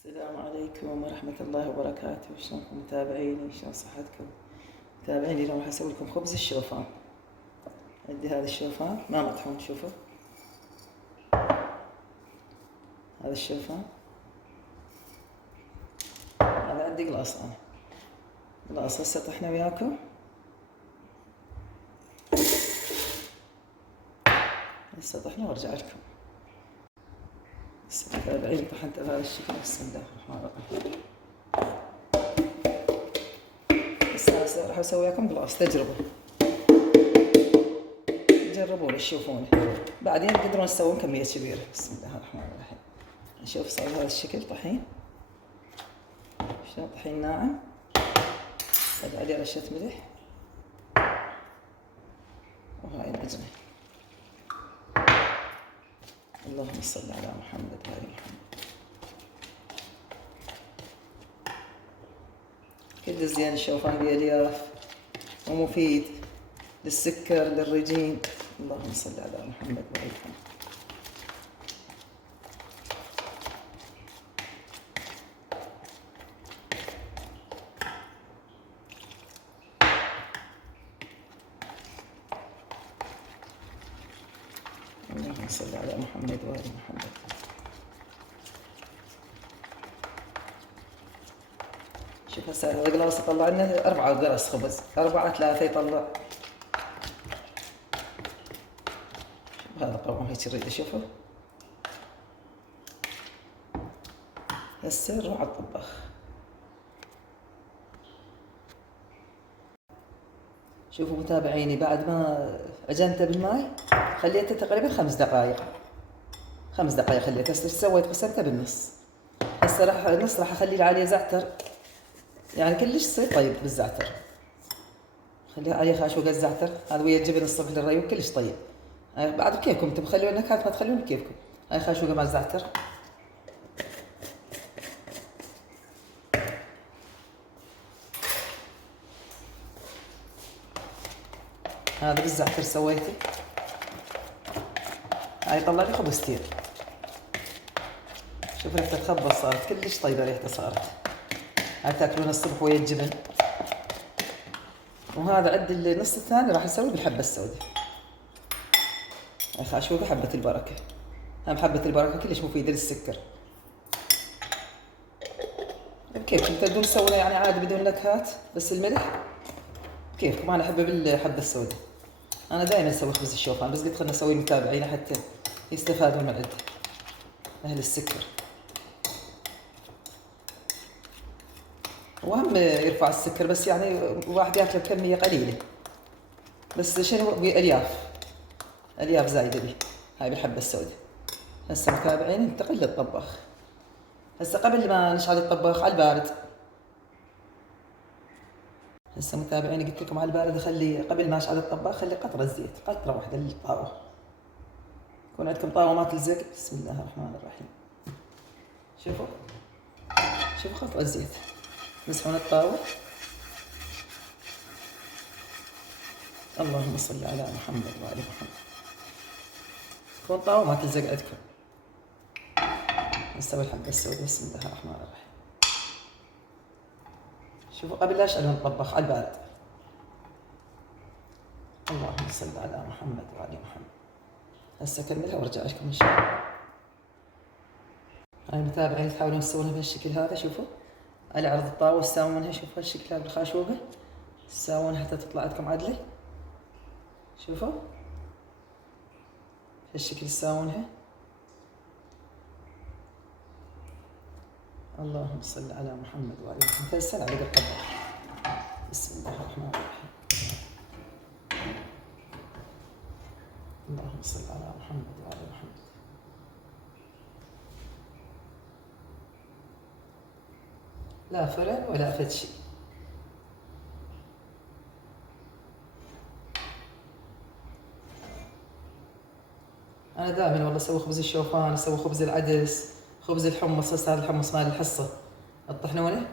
السلام عليكم ورحمة الله وبركاته. شلونكم متابعيني؟ شلون صحتكم متابعيني؟ اليوم راح اسوي لكم خبز الشوفان. عندي هذا الشوفان ما مطحون، شوفوا هذا الشوفان، هذا عندي قلاص، انا قلاص. هسه طحنا وياكم، هسه طحنا وارجع لكم. هسه متابعيني طحنت بهذا الشكل. بسم الله الرحمن الرحيم. هسه راح اسوي وياكم قلاص تجربة، جربوا تشوفونه، بعدين تقدرون تسوون كمية كبيرة. بسم الله الرحمن الرحيم. نشوف صار هذا الشكل طحين، شلون طحين ناعم. بعد عليه رشة ملح، وهاي العجنة. اللهم صل على محمد وآل محمد. كل زين الشوفان بألياف ومفيد للسكر للرجيم. اللهم صل على محمد وآل محمد. اللهم صل على محمد وآل محمد. شوف هسه هذا قلاص يطلع لنا 4 قرص خبز، 4 3 يطلع. هذا قوام هيك نريد اشوفه. هسه نروح على الطباخ. شوفوا متابعيني، بعد ما عجنته بالماء خليته تقريبا 5 دقائق، 5 دقائق خليته. هسه سويت؟ قسمته بالنص. هسه النص راح اخلي عليه زعتر، يعني كلش يصير طيب بالزعتر. خليها عليه خاشوقة الزعتر، هذا ويا الجبن الصبح للريوق كلش طيب. بعد بكيفكم، انتم تخلون نكهات ما تخلون بكيفكم. هاي خاشوقة مع الزعتر. هذا بالزعتر سويته. هاي طلع لي خبزتين. شوف ريحة الخبز صارت كلش طيبة، ريحتها صارت. هاي تاكلونها الصبح ويا الجبن. وهذا عندي النص الثاني راح اسوي بالحبة السوداء. هاي خاشوقة حبة البركة. هم حبة البركة كلش مفيدة للسكر. بكيفكم تقدرون تسوونها يعني عادي بدون نكهات، بس الملح كيفكم. انا احبه بالحبة السوداء. انا دائما اسوي خبز الشوفان، بس قلت خلنا نسوي المتابعين حتى يستفادون من عنده اهل السكر. وهم يرفع السكر، بس يعني الواحد ياكله بكميه قليله، بس شنو بالياف، الياف زايده به. هاي بالحبه السوداء. هسه متابعين ننتقل للطباخ. هسه قبل ما نشعل الطباخ على البارد، هسه متابعين قلت لكم على البارد اخلي قبل ما اشعل الطباخ خلي قطره زيت، قطره واحده للطاوه. يكون عندكم طاوه ما تلزق. بسم الله الرحمن الرحيم. شوفوا شوفوا قطره زيت، مسحون الطاوه. اللهم صل على محمد وآل محمد. تكون طاوه ما تلزق عندكم. نسوي الحبة السوداء. بسم الله الرحمن الرحيم. شوفوا قبل لا اشعل الطباخ على البارد. اللهم صل على محمد وآل محمد. هسه اكملها وارجع لكم ان شاء الله. هاي متابعين تحاولون تسوونها بهالشكل هذا. شوفوا على عرض الطاوة تساوونها. شوفوا هالشكل هذا بالخاشوقة تساوونها حتى تطلع عندكم عدلة. شوفوا هالشكل تساوونها. اللهم صل على محمد وآل محمد. هسه على الطباخ. بسم الله الرحمن الرحيم. اللهم صل على محمد وآل محمد. لا فرن ولا فد شيء. انا دائما والله اسوي خبز الشوفان، اسوي خبز العدس، خبز الحمص. هسه هذا الحمص مال الحصه الطحنونه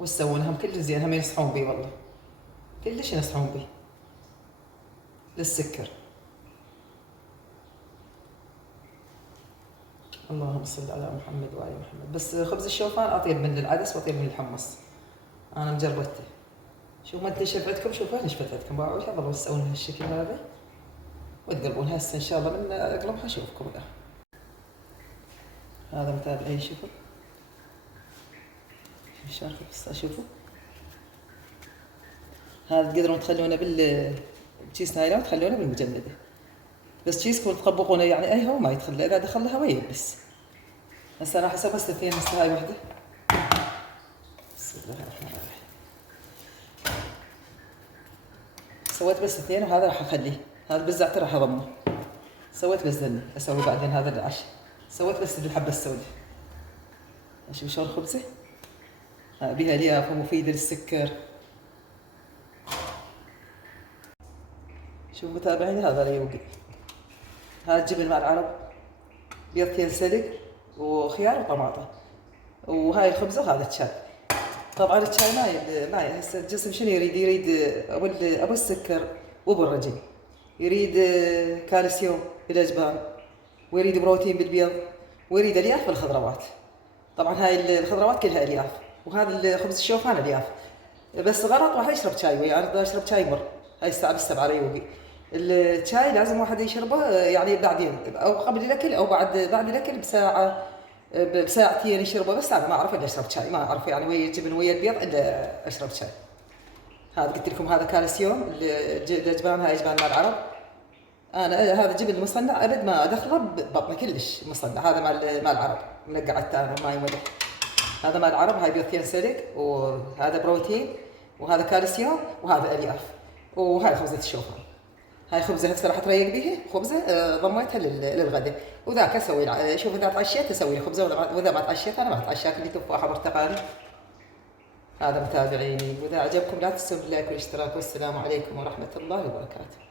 وتسوونها هم كل زين. هم ينصحون بيه والله، كلش ينصحون بيه للسكر. اللهم صل على محمد وآل محمد. بس خبز الشوفان أطيب من العدس وأطيب من الحمص، أنا مجربته. شوف ما انتي شفتكم، شوفوا انا شفتكم باعوا يلا تسوون هالشكل هذا وتقلبون هسه ان شاء الله من اقلبها اشوفكم الان. هذا متابعين شوفوا شلون خبز، شوفوا هذا تقدرون تخلونه بالكيس نايلون، تخلونه بالمجمده، بس كيسكم تطبقونه يعني اي هو ما يدخل، اذا دخل له هوا يلبس. هسه راح اسوي بس اثنين، هسه هاي وحده. بسم الله الرحمن الرحيم. سويت بس اثنين وهذا راح اخليه، هذا بزعته راح اضمه. سويت بس ذني اسوي بعدين هذا العشاء. سويت بس الحبه السوداء. شوف شلون خبزه، بها الياف ومفيده للسكر. شوف متابعيني هذا ريوقي، هذا جبن مع العرب، بيضتين سلق وخيار وطماطم، وهاي الخبزه وهذا الشاي. طبعا الشاي ما هسه الجسم شنو يريد؟ يريد ابو السكر وابو الرجل، يريد كالسيوم بالاجبان، ويريد بروتين بالبيض، ويريد الياف بالخضروات. طبعا هاي الخضروات كلها الياف، وهذا خبز الشوفان الياف. بس غلط واحد يشرب شاي وياه، انا بدي اشرب شاي مر. هاي الساعه بالسبعه ريوقي. الشاي لازم واحد يشربه يعني بعدين او قبل الاكل او بعد الاكل بساعه بساعتين يشربه. بس انا ما اعرف الا اشرب شاي، ما اعرف يعني ويا الجبن ويا البيض الا اشرب شاي. هذا قلت لكم هذا كالسيوم، الجبان هاي جبان مال العرب. انا هذا جبن المصنع ابد ما ادخله ببطنه كلش، مصنع هذا مال العرب، منقعت انا ما يمدح. هذا مال العرب، هاي بيضتين سلق، وهذا بروتين، وهذا كالسيوم، وهذا الياف، وهاي خبزه الشوفان. هاي خبزه هسه راح تريق بيها، خبزه ضميتها للغداء. وذاك اسوي شوف اذا تعشيت اسوي لي خبزه، واذا ما تعشيت انا ما اتعشى لي تفاحه برتقالي. هذا متابعيني، واذا عجبكم لا تنسون اللايك والاشتراك، والسلام عليكم ورحمه الله وبركاته.